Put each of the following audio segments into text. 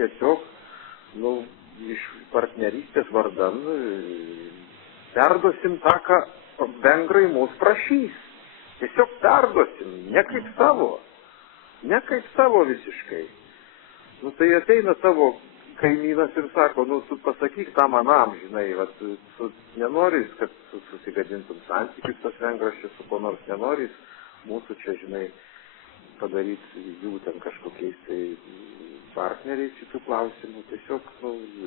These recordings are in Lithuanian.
tiesiog, iš partnerystės vardan perduosim tą, ką vengrai mūsų prašys. Tiesiog perduosim, ne kaip savo. Ne kaip savo visiškai. Tai ateina tavo kaimynas ir sako, tu pasakyk tam anam, žinai, tu nenoris, kad susigadintum santykius tas vengras čia su ko nors nenoris, mūsų čia, žinai, padaryti jų ten kažkokiais tai partneriais šitų klausimų. Tiesiog,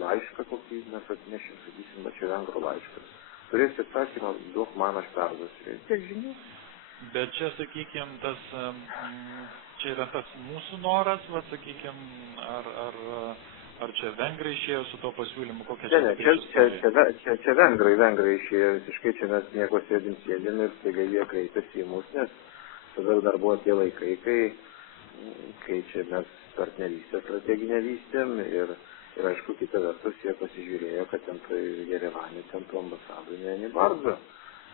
laišką kokį mes atnešim, sakysim, čia vengro laiškas. Turėsi atsakymą, duok man, aš perduosiu. Tiek žinių. Bet čia, sakykime, čia yra tas mūsų noras, sakykime, ar čia vengrai išėjo su to pasiūlymu, kokia čia vengrai išėjo visiškai, čia mes nieko sėdim ir staiga jie kreipėsi į mus, nes tada dar buvo tie laikai, kai čia mes partnerystę strateginę vystėm ir aišku, kita vertus jie pasižiūrėjo, kad ten tai Jerevane, ten tų ambasadų nebardo.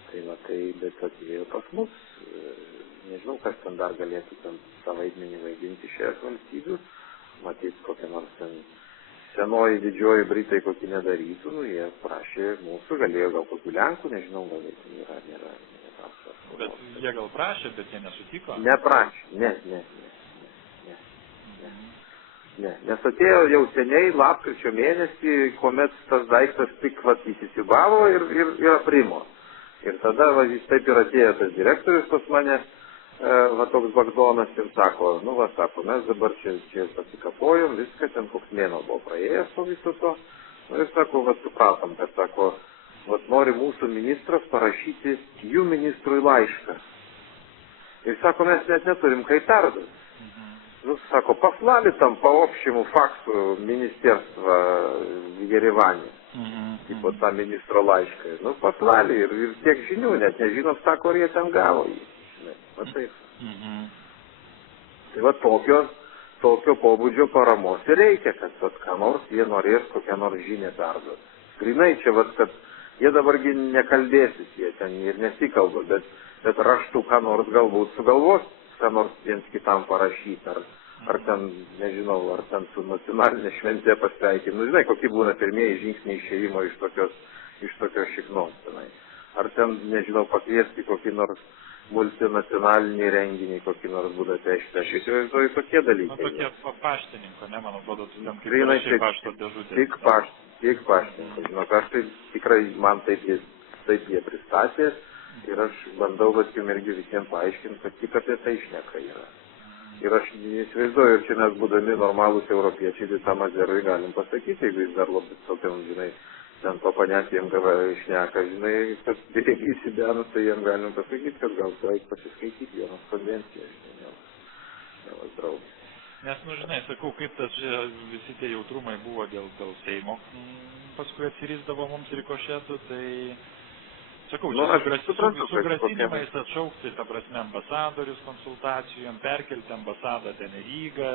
Bet atėjo pas mus, nežinau, kas ten dar galėtų ten tą vaidmenį vaidinti šias valstybių, matyt, kokia nors ten senoji didžioji Britai kokį nedarytų, jie prašė mūsų, galėjo gal kokių Lenkų, nežinau, gal nėra. Bet jie gal prašė, bet jie nesutiko? Neprašė, nes atėjo jau seniai, lapkričio mėnesį, kuomet tas daiktas tik įsisiūbavo ir aprimo. Ir tada jis taip ir atėjo tas direktorius pas mane, toks Bagdonas ir sako, mes dabar čia pasikapojom, viską, ten koks mėnuo buvo praėjęs po viso to. Ir sako, supratom, kad sako, nori mūsų ministras parašyti jų ministrui laišką. Ir sako, mes net neturim kai perduoti. Sako, послали там по общему факту министерства в Ереване. Tipo tą ministro laišką. Послали ir tiek žinių, net nežinom, sako, ar jie ten gavo jį. Taip. Tai tokio pobūdžio paramos ir reikia, kad ką nors jie norės kokią nors žinią perduoti. Grinai čia, kad jie dabargi nekalbėsis, jie ten ir nesikalba, bet raštu ką nors galbūt sugalvos, ką nors viens kitam parašyti, ar ten, nežinau, ar ten su nacionalinė šventė pasveikinu. Žinai, kokie būna pirmieji žingsniai išėjimo iš tokios šiknos. Ar ten, nežinau, pakviesti kokį nors multinacionalinį renginį, kokį nors Budapešte. Aš įsivaizduoju tokie dalykai. Tokie paštininko, ne, man atrodo, tu ten kaip rašai pašto dėžutė. Tik paštininko. Žinok, aš tai tikrai, man taip jie pristatė ir aš bandau jums irgi visiems paaiškinti, kad tik apie tai šneka yra. Ir aš įsivaizduoju, ir čia mes būdami normalūs europiečiai, tai tam Azerui galim pasakyti, jeigu jis dar labai tokiam, žinai, ten papanės jiem šneka, žinai, kad reikia įsidenus, tai jiem galim pasakyti, kad gal reik pasiskaityti vienos konvenciją, žinai, mielas draugas. Nes, žinai, sakau, kaip tas visi tie jautrumai buvo dėl Seimo, paskui atsirisdavo mums rikošetų, tai... Sakau, su grasinimais atšaukti, ta prasme, ambasadorius konsultacijom, perkelti ambasadą ten į Rygą.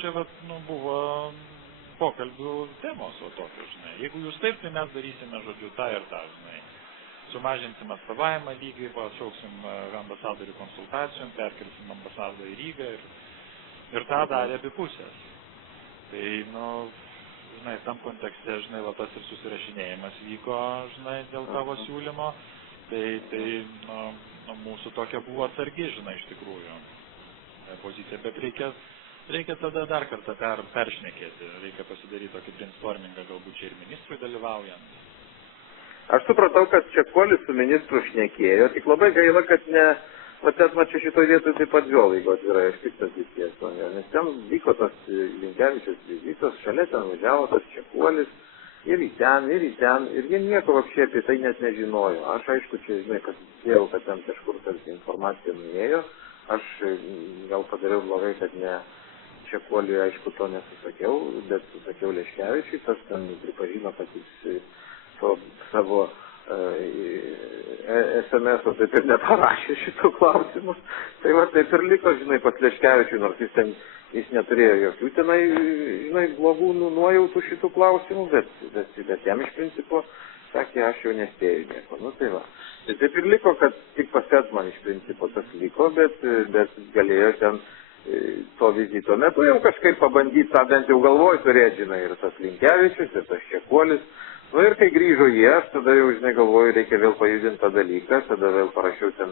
Čia buvo pokalbių temos tokios, žinai. Jeigu jūs taip, tai mes darysime, žodžiu, tą ir tą, žinai. Sumažinsim atstovavimą lygiai, atšauksim ambasadorių konsultacijom, perkelsim ambasadą į Rygą ir tą darė abi pusės. Tai, žinai, tam kontekste, žinai, tas ir susirašinėjimas vyko, žinai, dėl tavo siūlymo, tai mūsų tokia buvo atsargi, žinai, iš tikrųjų pozicija, bet reikia tada dar kartą peršnekėti, reikia pasidaryti tokį brainstormingą, galbūt čia ir ministrui dalyvaujant. Aš supratau, kad Čekuolis su ministru šnekėjo, tik labai gaila, kad ne... Čia šitoj vietoj taip pat vėl, jeigu atvirai, aš piktas visties, nes ten vyko tas Linkevičius vizitas, šalia ten važiavo tas Čekuolis ir į ten, ir jie nieko apšiai apie tai net nežinojo. Aš aišku, čia, žinai, kad dėjau, kad ten kažkur ta informacija nuėjo, aš gal padariau blogai, kad ne Čekuoliui, aišku, to nesusakiau, bet susakiau Leškevičiui, tas ten pripažino, kad jis to savo SMS-o taip ir neparašė šitų klausimų. Tai taip ir liko, žinai, pas Leškevičiui, nors jis neturėjo jokių tenai, žinai, blogų nuojautų šitų klausimų, bet jam iš principo sakė, aš jau nespėjau nieko. Tai va. Tai taip ir liko, kad tik pas man iš principo tas liko, bet galėjo ten to vizito metu jau kažkaip pabandyti tą bent jau galvoj turėti, žinai, ir tas Linkevičius, ir tas Čekuolis. Nu ir kai grįžo jie, aš tada jau, žinai, galvoju, reikia vėl pajudinti tą dalyką, tada vėl parašiau ten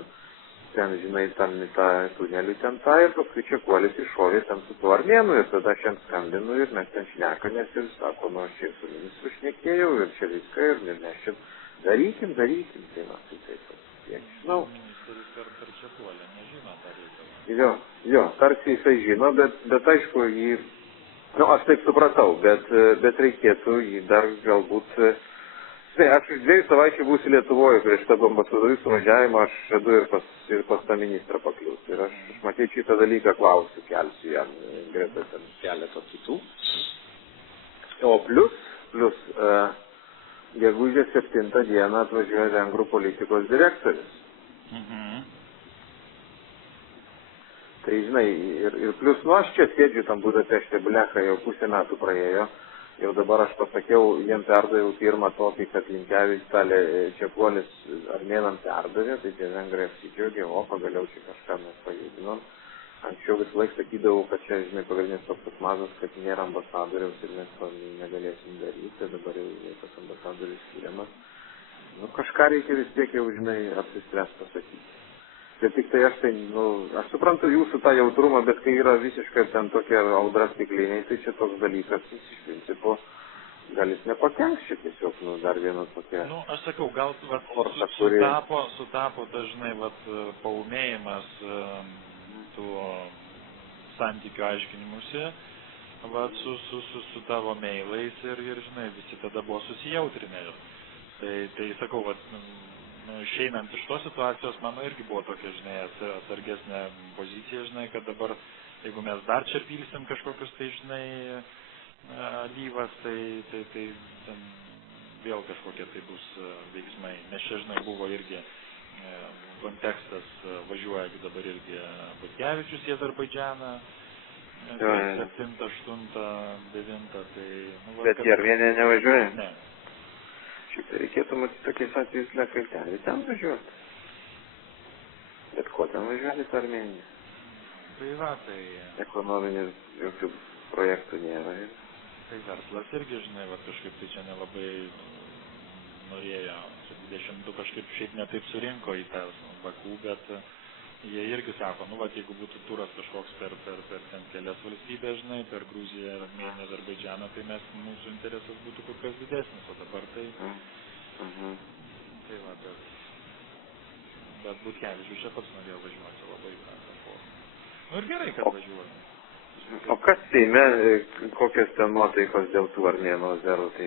žinai, ten tą tunelį ten tą, ir paskui Čekuolis iššovė ten su tuo armėnu, ir tada aš jam skambinu, ir mes ten šnekamės, ir sako, nu, aš čia su ministru šnekėjau, ir čia viską, ir mes čia darykim, tai va, tai taip, kiek žinau. Per Čekuolį nežino tą reikalą. Jo, tarsi jisai žino, bet aišku, jį, nu, aš taip supratau, bet reikėtų jį dar galbūt, aš iš 2 savaičių būsiu Lietuvoje prieš tą ambasadorių suvažiavimą, aš žadu ir pas tą ministrą pakliūti. Ir aš matyt šitą dalyką klausiu, kelsiu jam greta ten keletą kitų. O plus, gegužės 7 dieną atvažiuoja vengrų politikos direktorius. Tai, žinai, ir plus, nu, aš čia sėdžiu tam Budapešte, blecha, jau 5 metų praėjo, jau dabar aš pasakiau, jiem perdaviau pirmą tokį, kad Linkevičius, Čekuolis armėnam perdavė, tai tie vengrai apsidžiaugė, o pagaliau čia kažką mes pajudinom. Anksčiau vis laik sakydavau, kad čia, žinai, pagrindinis toks mazas, kad nėra ambasadoriaus ir mes to negalėsim daryti, tai dabar jau tas ambasadorius skiriamas. Nu, kažką reikia vis tiek jau, žinai, apsispręs pasakyti. Bet tik tai aš suprantu jūsų tą jautrumą, bet kai yra visiškai ten tokia audra stikliniai, tai čia toks dalykas, iš principo, gal jis nepakenks čia tiesiog, nu, dar viena tokia... Nu, aš sakau, gal sutapo dažnai, paūmėjimas tų santykių aiškinimusi, su tavo mailais ir, žinai, visi tada buvo susijautrinę. Tai sakau, išeinant iš tos situacijos, mano irgi buvo tokia, žinai, atsargesnė pozicija, žinai, kad dabar, jeigu mes dar čia pilsim kažkokius, tai, žinai, lyvas, tai ten vėl kažkokie tai bus veiksmai. Nes čia, žinai, buvo irgi kontekstas, važiuoja dabar irgi Butkevičius į Azerbaidžaną, 7, 8, 9, tai... Bet į Armėniją nevažiuoja? Ne. Šiaip reikėtų matyti tokiais atvejais lekai ten važiuoti. Bet ko ten važiuoti į Armėniją? Tai va, tai... Ekonominių jokių projektų nėra. Tai verslas irgi, žinai, kažkaip tai čia nelabai norėjo. 22 kažkaip šiaip netaip surinko į tą Bakų, bet jie irgi sako, jeigu būtų turas kažkoks per ten kelias valstybės, žinai, per Gruziją, Armėniją, Azerbaidžaną, tai mūsų interesas būtų kur kas didesnis, o dabar tai... Tai va, bet Butkevičius čia pats norėjo važiuoti labai tą formą. Nu ir gerai, kad važiuoja. O kas Seime, kokios ten nuotaikos dėl tų armėnų azerų, tai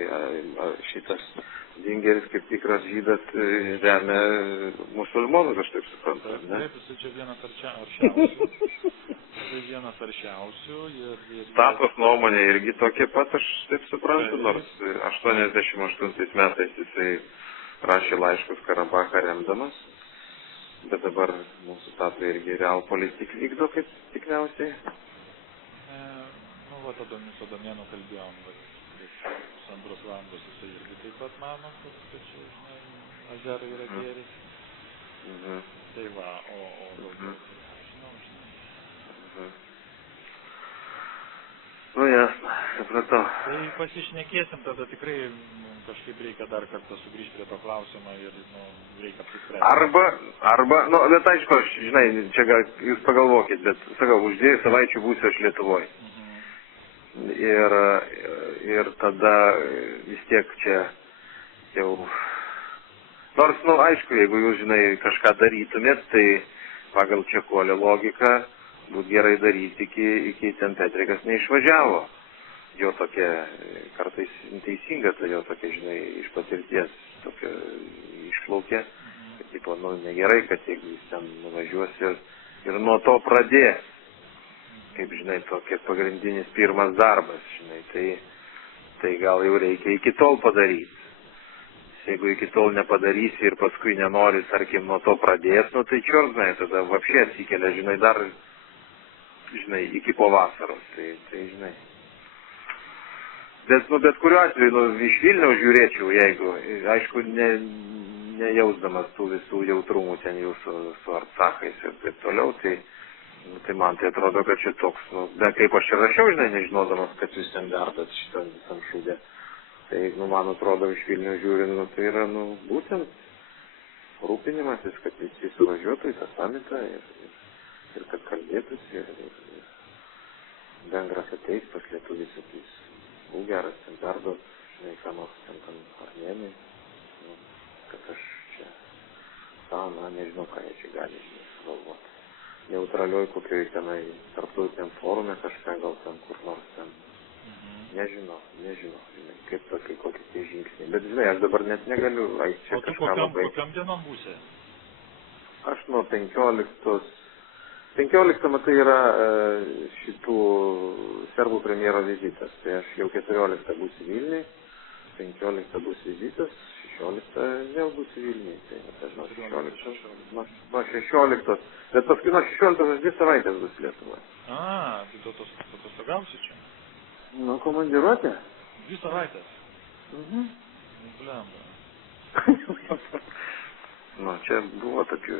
šitas Dingeris kaip tikras žydas remia musulmonus, aš taip suprantu, ne? Taip, jis čia vienas aršiausių. Statos nuomonė irgi tokia pat, aš taip suprantu, nors 88 metais jisai rašė laiškus Karabachą remdamas, bet dabar mūsų Tato irgi realpolitik vykdo kaip tikriausiai. Tada su Damienu kalbėjom, pusantros valandos jisai irgi taip pat mano, kad čia, žinai, azerai yra gėris. Tai va, o žinau. Nu, jasna, supratau. Tai pasišnekėsim, tada tikrai kažkaip reikia dar kartą sugrįžti prie to klausimą ir, reikia apsispręsti. Arba, bet aišku, žinai, čia gal jūs pagalvokit, bet, sakau, už 2 savaičių būsiu aš Lietuvoje. Ir tada vis tiek čia jau, nors, aišku, jeigu jūs, žinai, kažką darytumėt, tai pagal Čekuolio logiką būtų gerai daryti iki ten Petrikas neišvažiavo. Jo tokia, kartais teisinga, tai jo tokia, žinai, iš patirties tokia išplaukė, kad, tipo, negerai, kad jeigu jis ten nuvažiuos ir nuo to pradės. Kaip, žinai, tokia pagrindinis pirmas darbas, žinai, tai gal jau reikia iki tol padaryti. Jeigu iki tol nepadarysi ir paskui nenori, tarkim, nuo to pradėti, tai čiornai, tada vapšė atsikelia, žinai, dar, žinai, iki po vasaros, tai žinai. Bet kuriuo atveju, iš Vilniaus žiūrėčiau, jeigu, aišku, nejausdamas tų visų jautrumų ten jūsų su Artsachais ir taip toliau, tai Nu, tai man tai atrodo, kad čia toks, nu, bet kaip aš ir rašiau, žinai, nežinodamas, kad jūs ten verdat šitą visam šūdę. Tai, nu, man atrodo, iš Vilnių žiūrint, nu, tai yra, nu, būtent rūpinimasis, kad visi suvažiuotų į tą samitą ir kad kalbėtųsi ir bendras ateis pas lietuvių sakys, geras, ten perduot, žinai, ką nors ten Armėnai, nu, kad aš čia savo, na, nežinau, ką jie čia gali galvoti. Neutralioj kokioj tenai tarptautiniam forume kažką gal ten kur nors ten. Nežinau, žinai, kaip tokie kokie tie žingsniai. Bet, žinai, aš dabar net negaliu, čia o tu kažką labai. kokiam dienom būsi? Aš nuo 15 matai yra šitų serbų premjero vizitas. Tai aš jau 14 būsiu Vilniui, 15 bus vizitas, 16 vėl būsiu Vilniui. Tai aš nuo 16. Bet paskui nuo 16 aš 2 savaitės bus Lietuvoje. Tai tu atostogausi čia? Nu, komandiruotė. 2 savaitės? Blemba. Nu, čia buvo tokių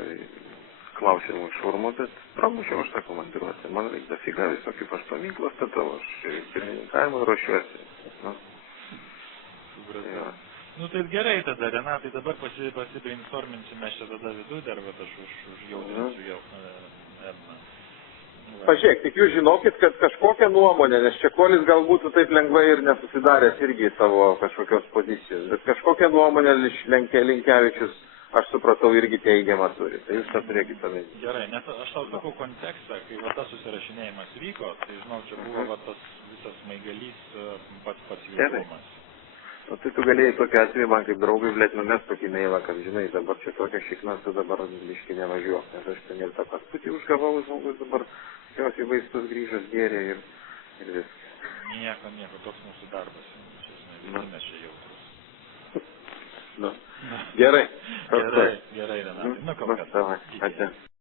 klausimų iš forumo, bet pramušiau aš tą komandiruotę. Man reikia dafiga visokių paminklų statau, aš pirmininkavimą ruošiuosi. Nu. Ja. Nu tai gerai tada, Renatai, dabar pasibrainstorminsime čia tada vidų dar, bet aš užjaudinsiu jau Edną. Pažiūrėk, tik jūs žinokit, kad kažkokią nuomonę, nes Čekuolis galbūt taip lengvai ir nesusidaręs irgi savo kažkokios pozicijos, bet kažkokią nuomonę Linkevičius, aš supratau, irgi teigiamą turi. Tai jūs tą turėkit paminėti. Gerai, nes aš tau sakau kontekstą, kai va tas susirašinėjimas vyko, tai žinau, čia buvo va tas visas smaigalys pats jautrumas. O tai tu galėjai tokiu atveju man kaip draugui, blėt, numest tokį mailą, kad žinai, dabar čia tokia šikna, tu dabar biškį nevažiuok, nes aš ten ir tą paskutį užgavau, žmogus dabar jos į vaistus grįžęs gėrė ir viskas. Nieko, toks mūsų darbas, čia žinai, mes čia jautrus. Nu, gerai. Gerai, Renatai. Nu, Ačiū.